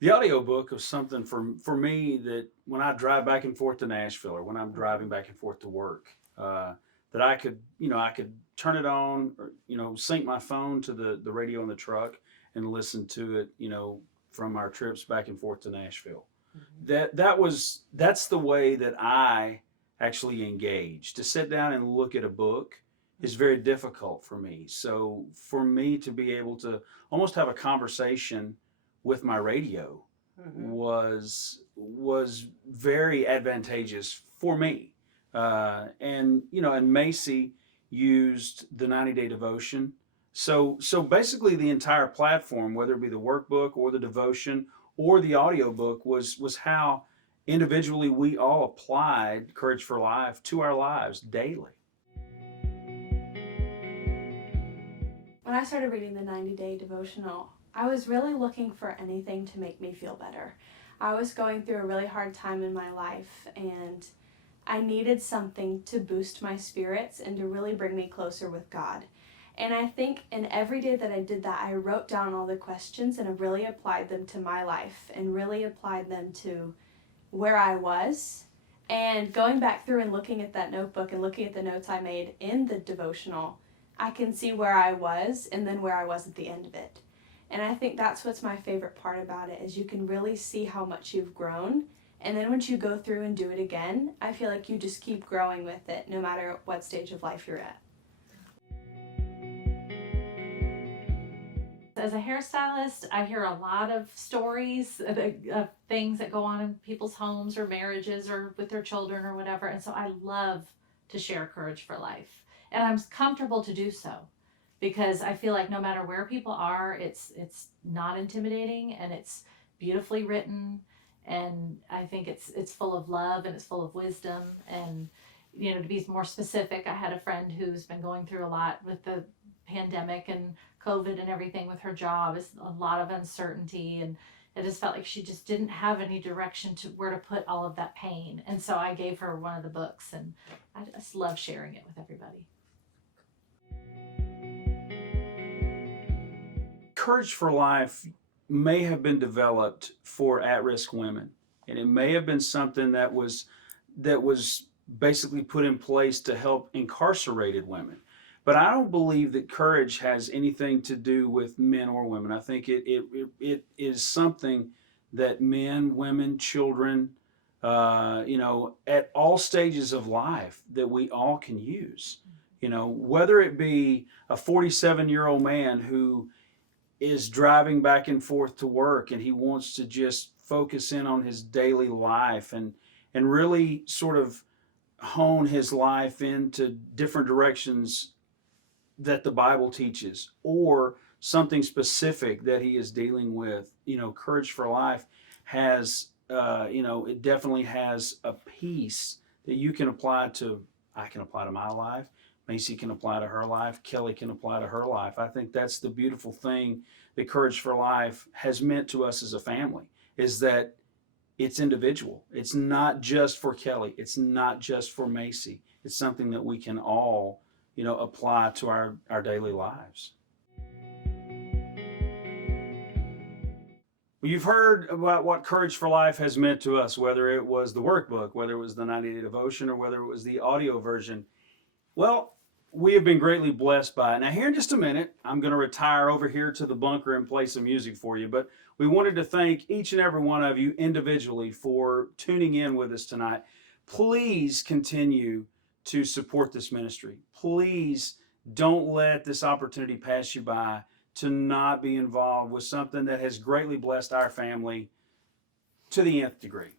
The audiobook was something for me that when I drive back and forth to Nashville or when I'm driving back and forth to work, that I could turn it on or, sync my phone to the radio in the truck and listen to it, from our trips back and forth to Nashville. That's the way that I actually engage. To sit down and look at a book is very difficult for me. So for me to be able to almost have a conversation with my radio Mm-hmm. was very advantageous for me. And Macy used the 90-day devotion. So basically the entire platform, whether it be the workbook or the devotion or the audiobook, was how individually we all applied Courage for Life to our lives daily. When I started reading the 90-day devotional, I was really looking for anything to make me feel better. I was going through a really hard time in my life, and I needed something to boost my spirits and to really bring me closer with God. And I think in every day that I did that, I wrote down all the questions and I really applied them to my life and really applied them to where I was. And going back through and looking at that notebook and looking at the notes I made in the devotional, I can see where I was and then where I was at the end of it. And I think that's what's my favorite part about it, is you can really see how much you've grown. And then once you go through and do it again, I feel like you just keep growing with it no matter what stage of life you're at. As a hairstylist, I hear a lot of stories of things that go on in people's homes or marriages or with their children or whatever. And so I love to share Courage for Life. And I'm comfortable to do so because I feel like no matter where people are, it's not intimidating and it's beautifully written. And I think it's full of love and it's full of wisdom. And, to be more specific, I had a friend who's been going through a lot with the pandemic and COVID and everything with her job. It's a lot of uncertainty, and it just felt like she just didn't have any direction to where to put all of that pain. And so I gave her one of the books, and I just love sharing it with everybody. Courage for Life may have been developed for at-risk women, and it may have been something that was basically put in place to help incarcerated women. But I don't believe that courage has anything to do with men or women. I think it is something that men, women, children, at all stages of life that we all can use. Whether it be a 47-year-old man who is driving back and forth to work and he wants to just focus in on his daily life and really sort of hone his life into different directions that the Bible teaches, or something specific that he is dealing with. Courage for Life has, it definitely has a piece that you can apply to. I can apply to my life. Macy can apply to her life. Kelly can apply to her life. I think that's the beautiful thing that Courage for Life has meant to us as a family, is that it's individual. It's not just for Kelly. It's not just for Macy. It's something that we can all, apply to our daily lives. Well, you've heard about what Courage for Life has meant to us, whether it was the workbook, whether it was the 90-day devotion, or whether it was the audio version. Well, we have been greatly blessed by it. Now, here in just a minute, I'm going to retire over here to the bunker and play some music for you. But we wanted to thank each and every one of you individually for tuning in with us tonight. Please continue to support this ministry. Please don't let this opportunity pass you by to not be involved with something that has greatly blessed our family to the nth degree.